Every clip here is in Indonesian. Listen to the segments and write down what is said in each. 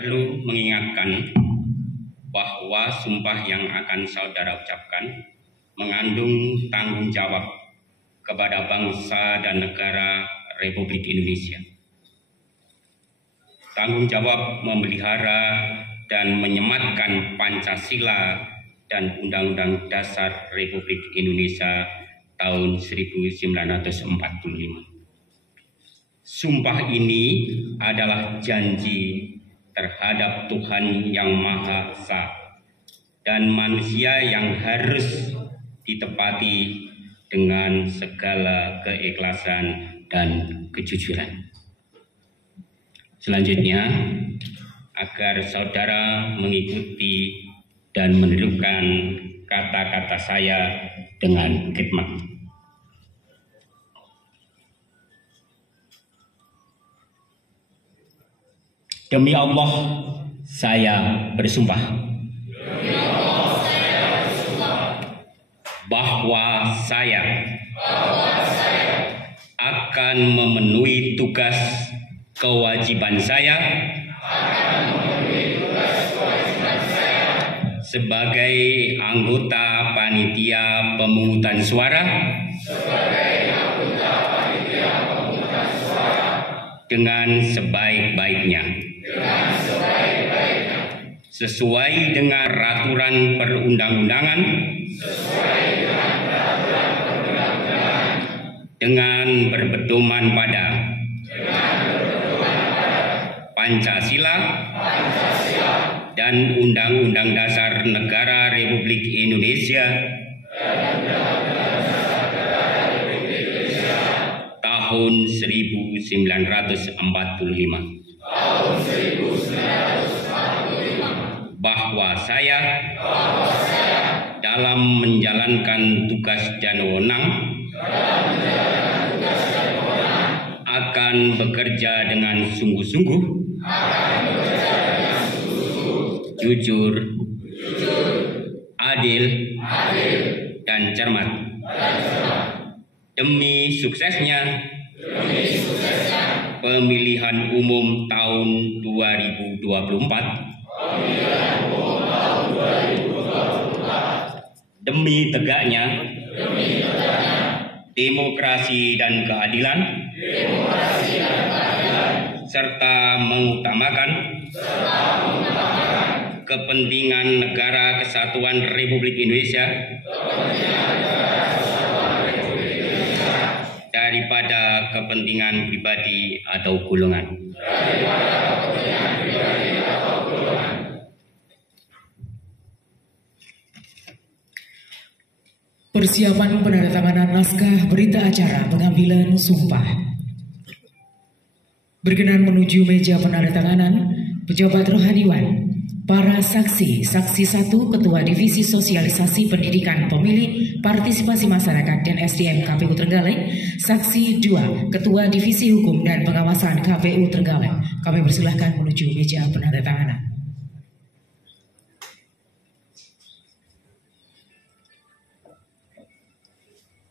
Perlu mengingatkan bahwa sumpah yang akan saudara ucapkan mengandung tanggung jawab kepada bangsa dan negara Republik Indonesia. Tanggung jawab memelihara dan menyematkan Pancasila dan Undang-Undang Dasar Republik Indonesia tahun 1945. Sumpah ini adalah janji terhadap Tuhan Yang Maha Esa dan manusia yang harus ditepati dengan segala keikhlasan dan kejujuran. Selanjutnya, agar saudara mengikuti dan menirukan kata-kata saya dengan khidmat. Demi Allah, saya bersumpah bahwa saya akan memenuhi tugas kewajiban saya sebagai anggota panitia pemungutan suara dengan sebaik-baiknya. Sesuai dengan peraturan perundang-undangan, dengan berpedoman pada Pancasila dan Undang-Undang Dasar Negara Republik Indonesia tahun 1945. Bahwa saya dalam menjalankan tugas dan wewenang akan bekerja dengan sungguh-sungguh, jujur, adil, dan cermat demi suksesnya pemilihan umum tahun 2024, demi tegaknya demokrasi dan keadilan, serta mengutamakan kepentingan negara kesatuan Republik Indonesia daripada kepentingan pribadi atau golongan. Persiapan penandatanganan naskah berita acara pengambilan sumpah. Berkenan menuju meja penandatanganan pejabat rohaniwan, para saksi, saksi 1 Ketua Divisi Sosialisasi Pendidikan Pemilih Partisipasi Masyarakat dan SDM KPU Trenggalek, saksi 2 Ketua Divisi Hukum dan Pengawasan KPU Trenggalek. Kami persilahkan menuju meja penandatanganan.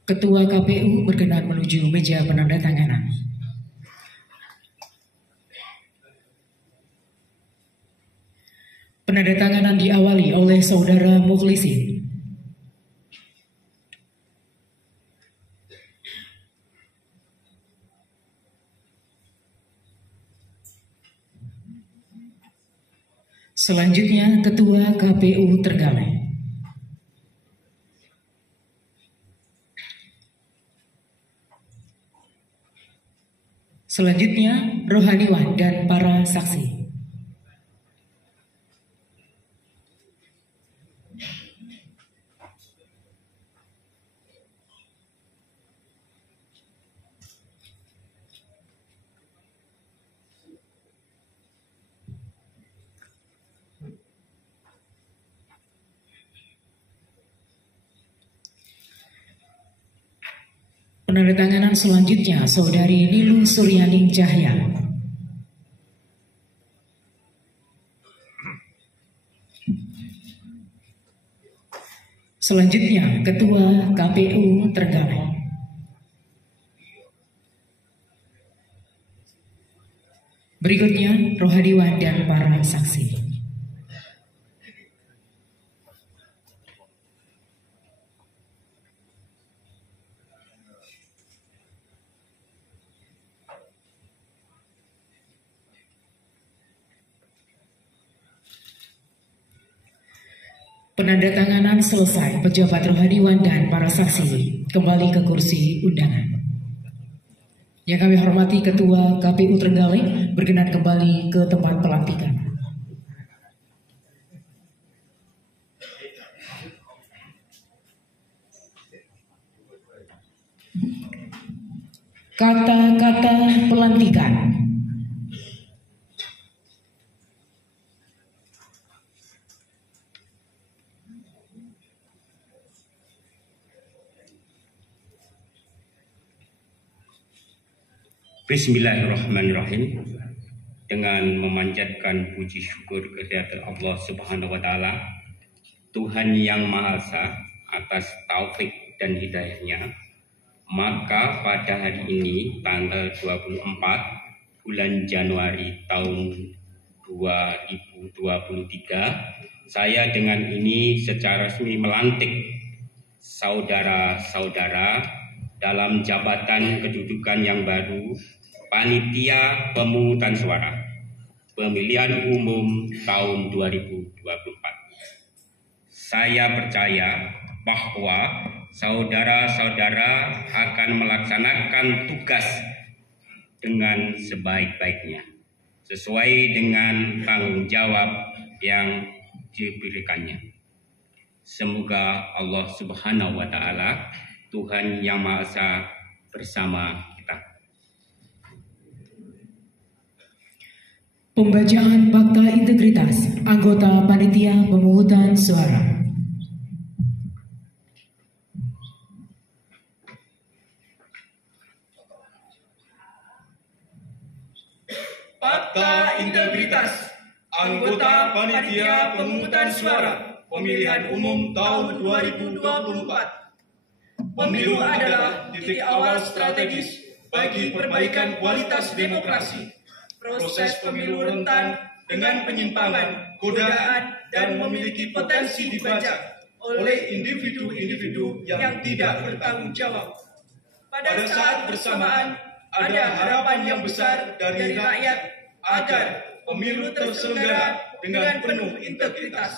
Ketua KPU berkenan menuju meja penandatanganan. Penandatanganan diawali oleh Saudara Mukhlisin. Selanjutnya Ketua KPU Trenggalek. Selanjutnya rohaniwan dan para saksi. Penandatanganan selanjutnya Saudari Nilu Suryaning Cahya. Selanjutnya Ketua KPU Trenggalek. Berikutnya rohaniwan, dan para saksi. Penandatanganan selesai, pejabat rohaniwan dan para saksi kembali ke kursi undangan. Yang kami hormati Ketua KPU Trenggalek berkenan kembali ke tempat pelantikan. Kata-kata pelantikan. Bismillahirrahmanirrahim. Dengan memanjatkan puji syukur kehadirat Allah Subhanahu wa taala, Tuhan yang Maha Esa, atas taufik dan hidayahnya, maka pada hari ini tanggal 24 bulan Januari tahun 2023, saya dengan ini secara resmi melantik saudara-saudara dalam jabatan kedudukan yang baru, Panitia Pemungutan Suara Pemilihan Umum tahun 2024. Saya percaya bahwa saudara-saudara akan melaksanakan tugas dengan sebaik-baiknya, sesuai dengan tanggung jawab yang diberikannya. Semoga Allah Subhanahu wa taala, Tuhan yang Maha Esa, bersama kita. Pembacaan Fakta Integritas anggota Panitia Pemungutan Suara. Fakta Integritas anggota Panitia Pemungutan Suara Pemilihan Umum tahun 2024. Pemilu adalah titik awal strategis bagi perbaikan kualitas demokrasi. Proses pemilu rentan dengan penyimpangan, godaan, dan memiliki potensi dibajak oleh individu-individu yang tidak bertanggung jawab. Pada saat bersamaan, ada harapan yang besar dari rakyat agar pemilu terselenggara dengan penuh integritas.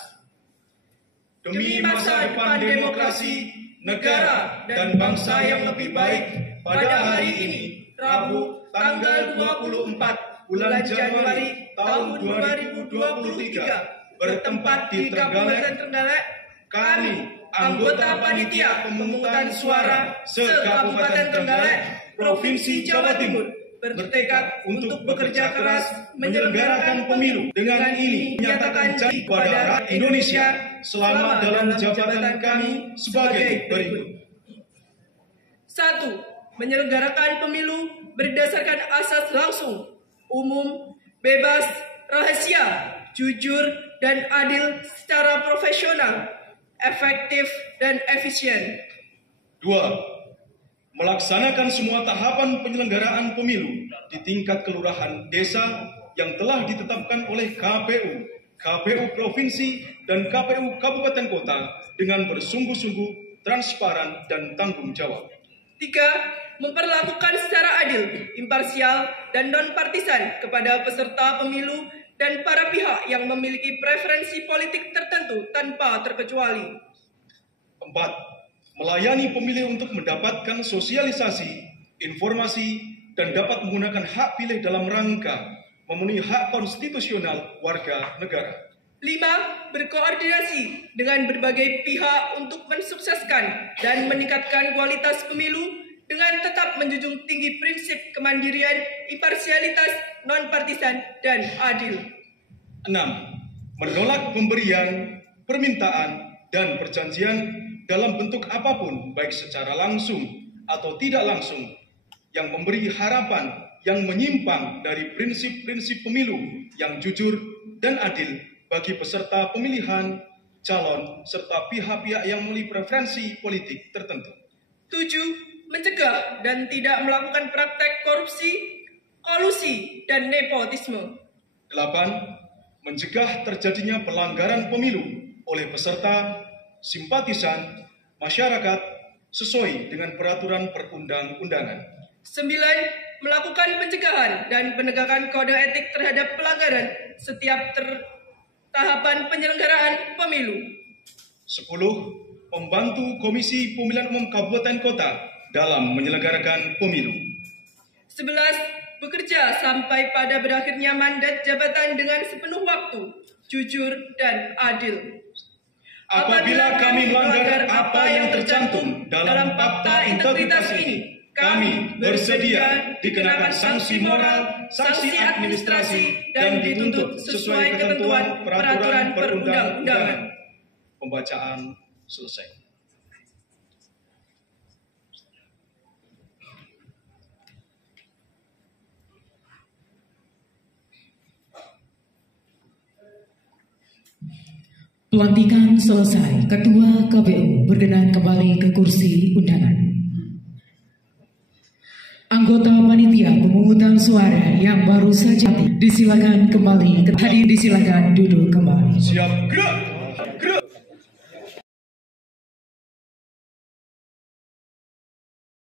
Demi masa depan demokrasi, negara, dan bangsa yang lebih baik, pada hari ini, Rabu, tanggal 24 bulan Januari tahun 2023, bertempat di Kabupaten Trenggalek, kami, anggota Panitia Pemungutan Suara se-Kabupaten Trenggalek, Provinsi Jawa Timur, bertekad untuk bekerja keras menyelenggarakan pemilu. Dengan ini menyatakan janji kepada rakyat Indonesia selama dalam jabatan kami sebagai berikut. 1. Menyelenggarakan pemilu berdasarkan asas langsung, umum, bebas, rahasia, jujur, dan adil secara profesional, efektif, dan efisien. 2. Melaksanakan semua tahapan penyelenggaraan pemilu di tingkat kelurahan desa yang telah ditetapkan oleh KPU, KPU Provinsi, dan KPU Kabupaten Kota dengan bersungguh-sungguh, transparan, dan tanggung jawab. 3. Memperlakukan secara adil, imparsial, dan non-partisan kepada peserta pemilu dan para pihak yang memiliki preferensi politik tertentu tanpa terkecuali. 4. Melayani pemilih untuk mendapatkan sosialisasi, informasi, dan dapat menggunakan hak pilih dalam rangka memenuhi hak konstitusional warga negara. 5. Berkoordinasi dengan berbagai pihak untuk mensukseskan dan meningkatkan kualitas pemilu dengan tetap menjunjung tinggi prinsip kemandirian, imparsialitas, non-partisan, dan adil. 6. Menolak pemberian, permintaan, dan perjanjian dalam bentuk apapun, baik secara langsung atau tidak langsung, yang memberi harapan yang menyimpang dari prinsip-prinsip pemilu yang jujur dan adil bagi peserta pemilihan, calon, serta pihak-pihak yang memiliki preferensi politik tertentu. 7. Mencegah dan tidak melakukan praktek korupsi, kolusi, dan nepotisme. 8. Mencegah terjadinya pelanggaran pemilu oleh peserta, simpatisan, masyarakat sesuai dengan peraturan perundang-undangan. 9. Melakukan pencegahan dan penegakan kode etik terhadap pelanggaran setiap tahapan penyelenggaraan pemilu. 10. Membantu Komisi Pemilihan Umum Kabupaten Kota dalam menyelenggarakan pemilu. 11. Bekerja sampai pada berakhirnya mandat jabatan dengan sepenuh waktu, jujur, dan adil. Apabila kami melanggar apa yang tercantum dalam Fakta Integritas ini, kami bersedia dikenakan sanksi moral, sanksi administrasi, dan dituntut sesuai ketentuan peraturan perundang-undangan. Pembacaan selesai. Pelantikan selesai. Ketua KPU berkenan kembali ke kursi undangan. Anggota panitia pemungutan suara yang baru saja disilakan kembali. Hadir disilakan duduk kembali. Siap, gerak, gerak.